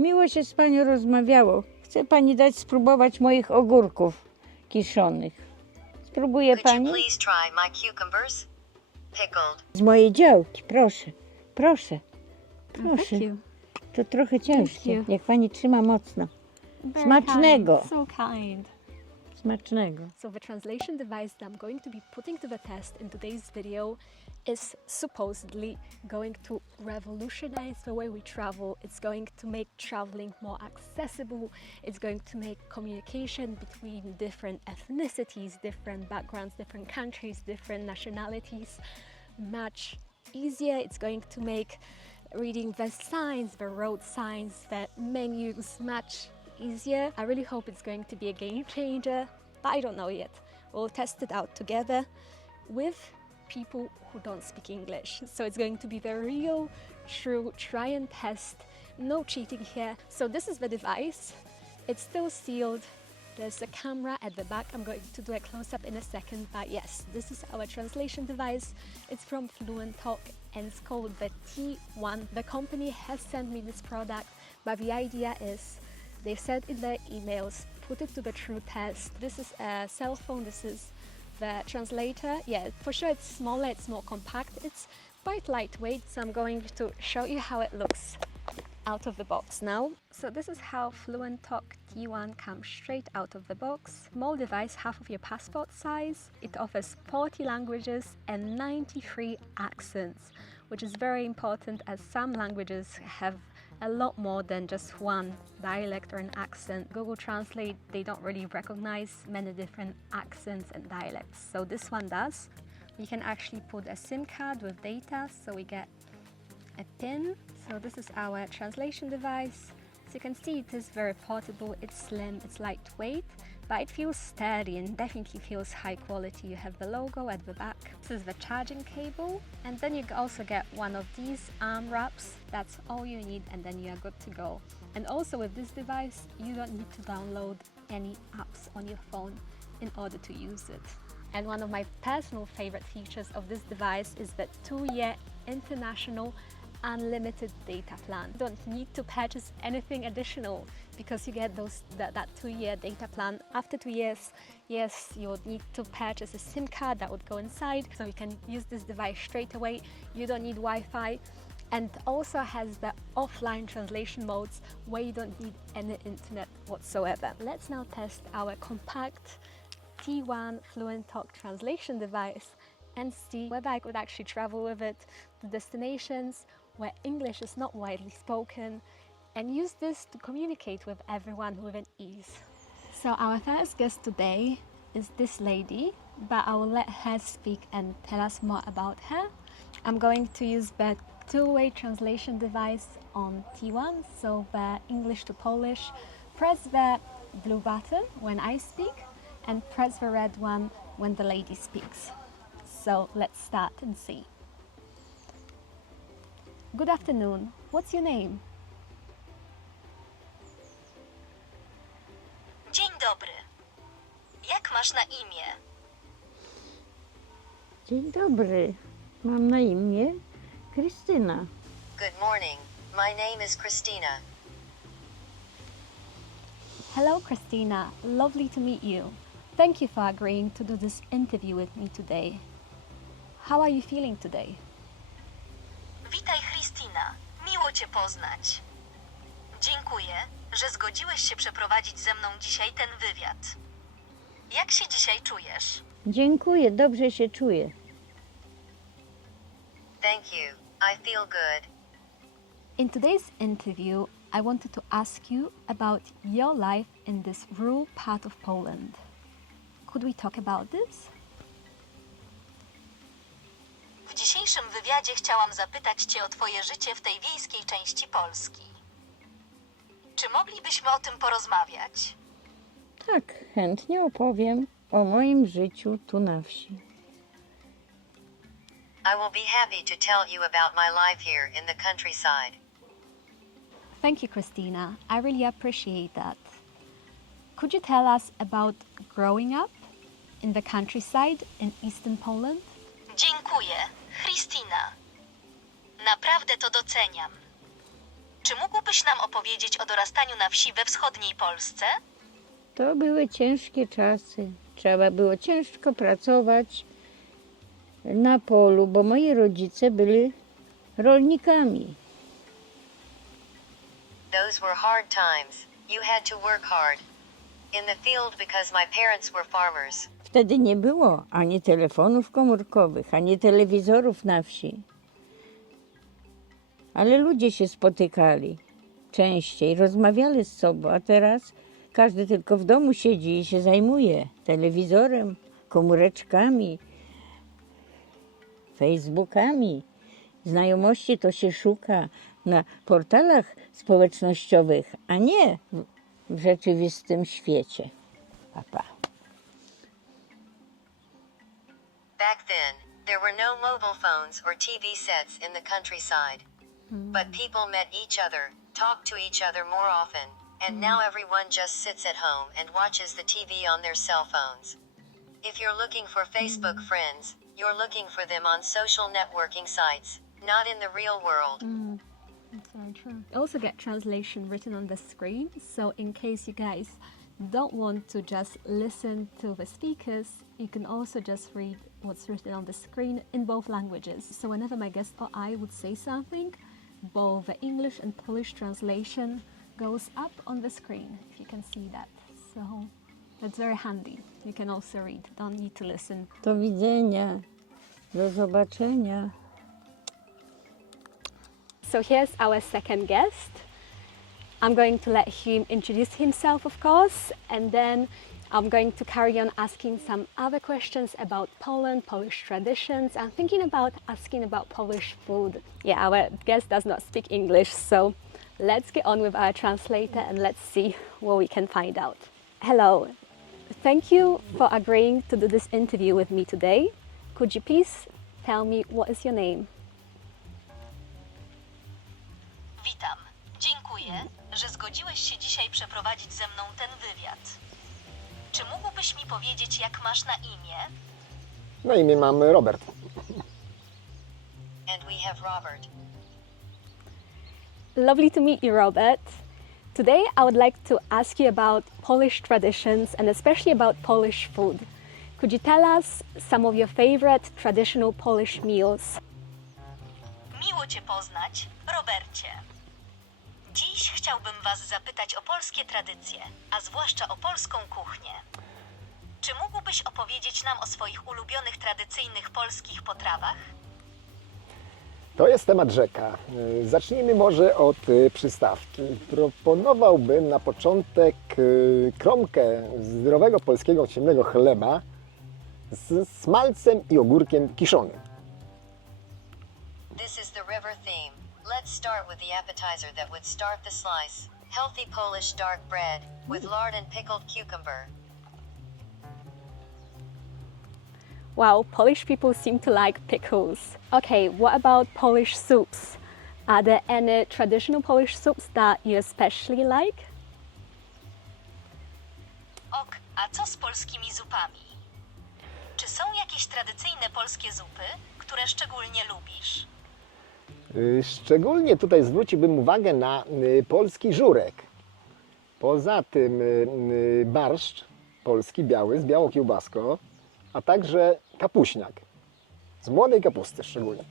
Miło się z Panią rozmawiało. Chce Pani dać spróbować moich ogórków kiszonych. Spróbuje Pani? Z mojej działki, proszę. Proszę. Proszę. To trochę ciężkie. Jak Pani trzyma mocno. Smacznego. So kind. Smacznego. So the translation device that I'm going to be putting to the test in today's video is supposedly going to revolutionize the way we travel. It's going to make traveling more accessible. It's going to make communication between different ethnicities, different backgrounds, different countries, different nationalities much easier. It's going to make reading the signs, the road signs, the menus much easier. I really hope it's going to be a game changer, but I don't know yet. We'll test it out together with people who don't speak English. So it's going to be the real, true try and test, no cheating here. So this is the device. It's still sealed. There's a camera at the back. I'm going to do a close-up in a second, but yes, this is our translation device. It's from Fluentalk and it's called the T1. The company has sent me this product, but the idea is they said in their emails, put it to the true test. This is a cell phone, this is the translator. Yeah, for sure it's smaller, it's more compact, it's quite lightweight, so I'm going to show you how it looks out of the box now. So this is how Fluentalk T1 comes straight out of the box. Small device, half of your passport size. It offers 40 languages and 93 accents, which is very important as some languages have a lot more than just one dialect or an accent. Google Translate, they don't really recognize many different accents and dialects. So this one does. You can actually put a SIM card with data, so we get a pin. So this is our translation device. As you can see, it is very portable, it's slim, it's lightweight, but it feels sturdy and definitely feels high quality. You have the logo at the back. This is the charging cable, and then you also get one of these arm wraps. That's all you need, and then you are good to go. And also with this device, you don't need to download any apps on your phone in order to use it. And one of my personal favorite features of this device is the 2-year international unlimited data plan. You don't need to purchase anything additional because you get that 2-year data plan. After 2 years, yes, you would need to purchase a SIM card that would go inside, so you can use this device straight away. You don't need Wi-Fi, and also has the offline translation modes where you don't need any internet whatsoever. Let's now test our compact T1 Fluentalk translation device and see whether I could actually travel with it to destinations where English is not widely spoken, and use this to communicate with everyone with an ease. So our first guest today is this lady, but I will let her speak and tell us more about her. I'm going to use the two-way translation device on T1, so the English to Polish. Press the blue button when I speak and press the red one when the lady speaks. So let's start and see. Good afternoon. What's your name? Dzień dobry. Jak masz na imię? Dzień dobry. Mam na imię Krystyna. Good morning. My name is Christina. Hello, Christina. Lovely to meet you. Thank you for agreeing to do this interview with me today. How are you feeling today? Witaj, Christina. Miło Cię poznać. Dziękuję, że zgodziłeś się przeprowadzić ze mną dzisiaj ten wywiad. Jak się dzisiaj czujesz? Dziękuję, dobrze się czuję. Thank you. I feel good. In today's interview, I wanted to ask you about your life in this rural part of Poland. Could we talk about this? W dzisiejszym wywiadzie chciałam zapytać Cię o Twoje życie w tej wiejskiej części Polski. Czy moglibyśmy o tym porozmawiać? Tak, chętnie opowiem o moim życiu tu na wsi. I will be happy to tell you about my life here in the countryside. Thank you, Christina. I really appreciate that. Could you tell us about growing up in the countryside in eastern Poland? Dziękuję, Christina. Naprawdę to doceniam. Czy mógłbyś nam opowiedzieć o dorastaniu na wsi we wschodniej Polsce? To były ciężkie czasy. Trzeba było ciężko pracować na polu, bo moi rodzice byli rolnikami. Those were hard times. You had to work hard in the field because my parents were farmers. Wtedy nie było ani telefonów komórkowych, ani telewizorów na wsi. Ale ludzie się spotykali częściej, rozmawiali z sobą, a teraz każdy tylko w domu siedzi i się zajmuje telewizorem, komóreczkami, facebookami. Znajomości to się szuka na portalach społecznościowych, a nie w rzeczywistym świecie. Pa. Back then, there were no mobile phones or TV sets in the countryside. But people met each other, talked to each other more often, and now everyone just sits at home and watches the TV on their cell phones. If you're looking for Facebook friends, you're looking for them on social networking sites, not in the real world. That's very true. I also get translation written on the screen, so in case you guys don't want to just listen to the speakers, you can also just read what's written on the screen in both languages. So whenever my guest or I would say something, both the English and Polish translation goes up on the screen, if you can see that. So that's very handy. You can also read, don't need to listen. Do widzenia, do zobaczenia. So here's our second guest. I'm going to let him introduce himself, of course, and then I'm going to carry on asking some other questions about Poland, Polish traditions. I'm thinking about asking about Polish food. Yeah, our guest does not speak English, so let's get on with our translator and let's see what we can find out. Hello, thank you for agreeing to do this interview with me today. Could you please tell me what is your name? Witam. Dziękuję, że zgodziłeś się dzisiaj przeprowadzić ze mną ten wywiad. Czy mógłbyś mi powiedzieć, jak masz na imię? Na imię mam Robert. And we have Robert. Lovely to meet you, Robert. Today I would like to ask you about Polish traditions and especially about Polish food. Could you tell us some of your favorite traditional Polish meals? Miło Cię poznać, Robercie. Dziś chciałbym Was zapytać o polskie tradycje, a zwłaszcza o polską kuchnię. Czy mógłbyś opowiedzieć nam o swoich ulubionych tradycyjnych polskich potrawach? To jest temat rzeka. Zacznijmy może od przystawki. Proponowałbym na początek kromkę zdrowego polskiego ciemnego chleba z smalcem i ogórkiem kiszonym. This is the river theme. Let's start with the appetizer that would start the slice. Healthy Polish dark bread with lard and pickled cucumber. Wow, Polish people seem to like pickles. Okay, what about Polish soups? Are there any traditional Polish soups that you especially like? Ok, a co z polskimi zupami? Czy są jakieś tradycyjne polskie zupy, które szczególnie lubisz? Szczególnie tutaj zwróciłbym uwagę na polski żurek. Poza tym barszcz polski biały z białą kiełbaską, a także kapuśniak z młodej kapusty szczególnie.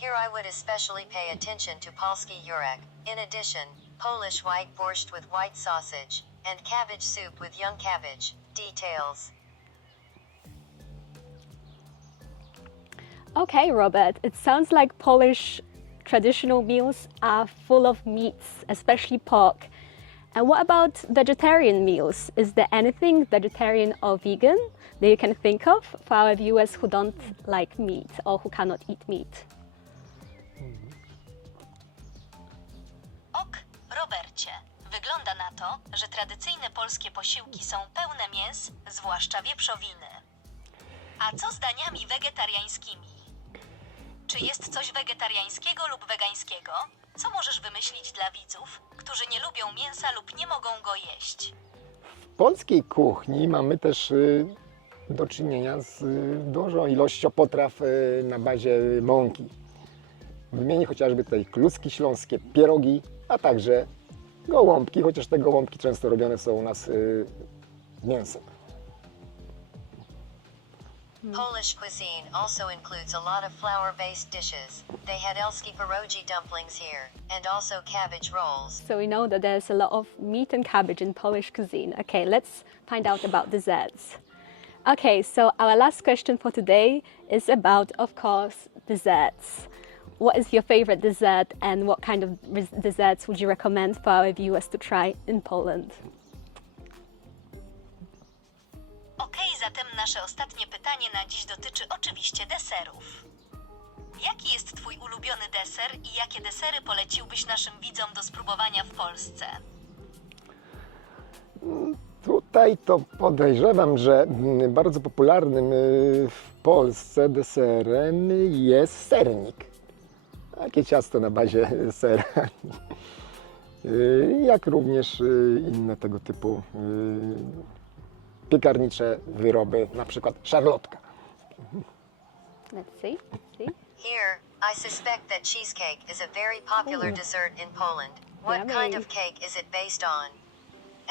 Here I would especially pay attention to Polski jurek. In addition, Polish white borscht with white sausage and cabbage soup with young cabbage. Details. Okay, Robert, it sounds like Polish traditional meals are full of meats, especially pork. And what about vegetarian meals? Is there anything vegetarian or vegan that you can think of for our viewers who don't like meat or who cannot eat meat? Ok, Robercie. Wygląda na to, że tradycyjne polskie posiłki są pełne mięs, zwłaszcza wieprzowiny. A co z daniami wegetariańskimi? Czy jest coś wegetariańskiego lub wegańskiego? Co możesz wymyślić dla widzów, którzy nie lubią mięsa lub nie mogą go jeść? W polskiej kuchni mamy też do czynienia z dużą ilością potraw na bazie mąki. Wymienię chociażby tutaj kluski śląskie, pierogi, a także gołąbki, chociaż te gołąbki często robione są u nas z mięsem. Polish cuisine also includes a lot of flour-based dishes. They had elski pierogi dumplings here, and also cabbage rolls. So we know that there's a lot of meat and cabbage in Polish cuisine. Okay, let's find out about desserts. Okay, so our last question for today is about, of course, desserts. What is your favorite dessert and what kind of desserts would you recommend for our viewers to try in Poland? Okej, zatem nasze ostatnie pytanie na dziś dotyczy oczywiście deserów. Jaki jest Twój ulubiony deser i jakie desery poleciłbyś naszym widzom do spróbowania w Polsce? Tutaj to podejrzewam, że bardzo popularnym w Polsce deserem jest sernik. Takie ciasto na bazie sera. Jak również inne tego typu piekarnicze wyroby, na przykład szarlotka. Let's see. Here, I suspect that cheesecake is a very popular dessert in Poland. What Yummy. kind of cake is it based on?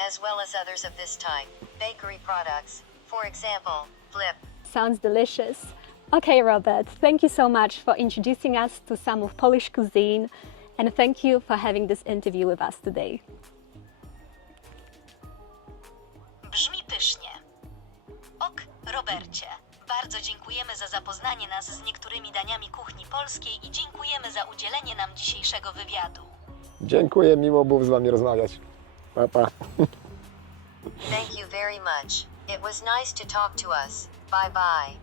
As well as others of this type, bakery products, for example, flip. Sounds delicious. Okay, Robert, thank you so much for introducing us to some of Polish cuisine, and thank you for having this interview with us today. Brzmi pysznie. Ok, Robercie, bardzo dziękujemy za zapoznanie nas z niektórymi daniami kuchni polskiej i dziękujemy za udzielenie nam dzisiejszego wywiadu. Dziękuję, miło było z Wami rozmawiać. Pa, pa. Thank you very much. It was nice to talk to us. Bye bye.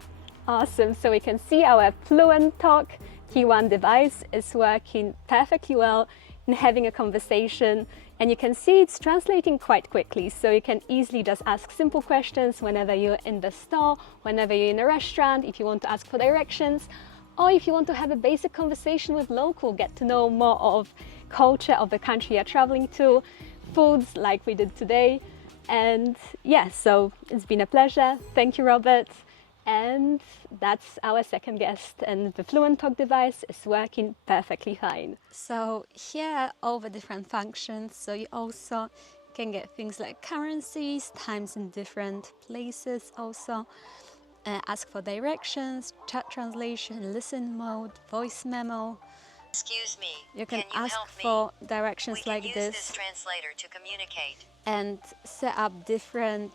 Awesome, so we can see our Fluentalk T1 device is working perfectly well in having a conversation, and you can see it's translating quite quickly, so you can easily just ask simple questions whenever you're in the store, whenever you're in a restaurant, if you want to ask for directions, or if you want to have a basic conversation with local, get to know more of culture of the country you're traveling to, foods like we did today. And yeah, so it's been a pleasure. Thank you, Robert. And that's our second guest, and the Fluentalk device is working perfectly fine. So here are all the different functions, so you also can get things like currencies, times in different places also, ask for directions, chat translation, listen mode, voice memo. Excuse me. You can you ask help me? for We directions can like use this this translator to communicate. and set up different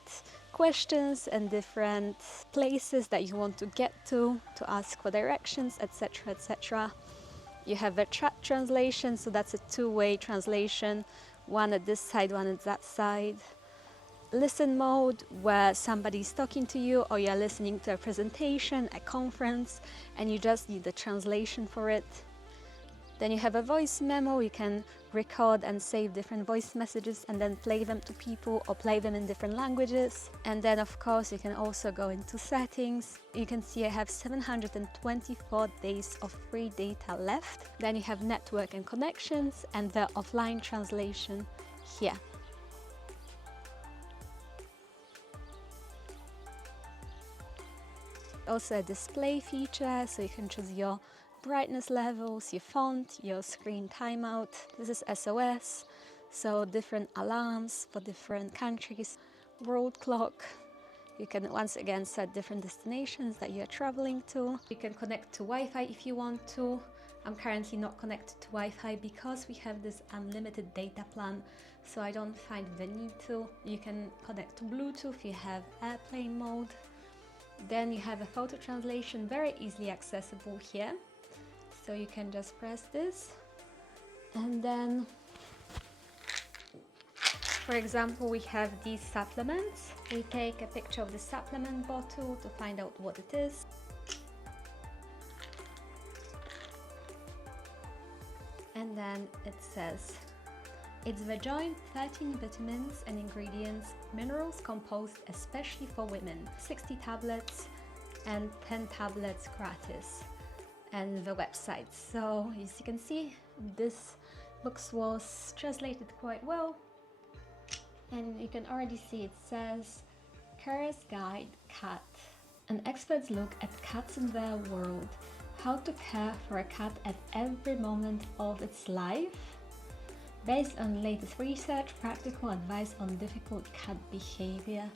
questions and different places that you want to get to ask for directions, etc., etc. You have a chat translation, so that's a two-way translation, one at this side, one at that side. Listen mode, where somebody's talking to you or you're listening to a presentation, a conference, and you just need the translation for it. Then you have a voice memo. You can record and save different voice messages and then play them to people or play them in different languages. And then of course you can also go into settings. You can see I have 724 days of free data left. Then you have network and connections and the offline translation here. Also a display feature, so you can choose your brightness levels, your font, your screen timeout. This is SOS, so different alarms for different countries. World clock. You can once again set different destinations that you're traveling to. You can connect to Wi-Fi if you want to. I'm currently not connected to Wi-Fi because we have this unlimited data plan, so I don't find the need to. You can connect to Bluetooth, you have airplane mode. Then you have a photo translation, very easily accessible here. So you can just press this and then, for example, we have these supplements. We take a picture of the supplement bottle to find out what it is. And then it says, it's the joint 13 vitamins and ingredients, minerals composed especially for women, 60 tablets and 10 tablets gratis. And the website. So as you can see, this book was translated quite well. And you can already see it says, Kara's Guide Cat. An expert's look at cats in their world. How to care for a cat at every moment of its life, based on latest research, practical advice on difficult cat behavior.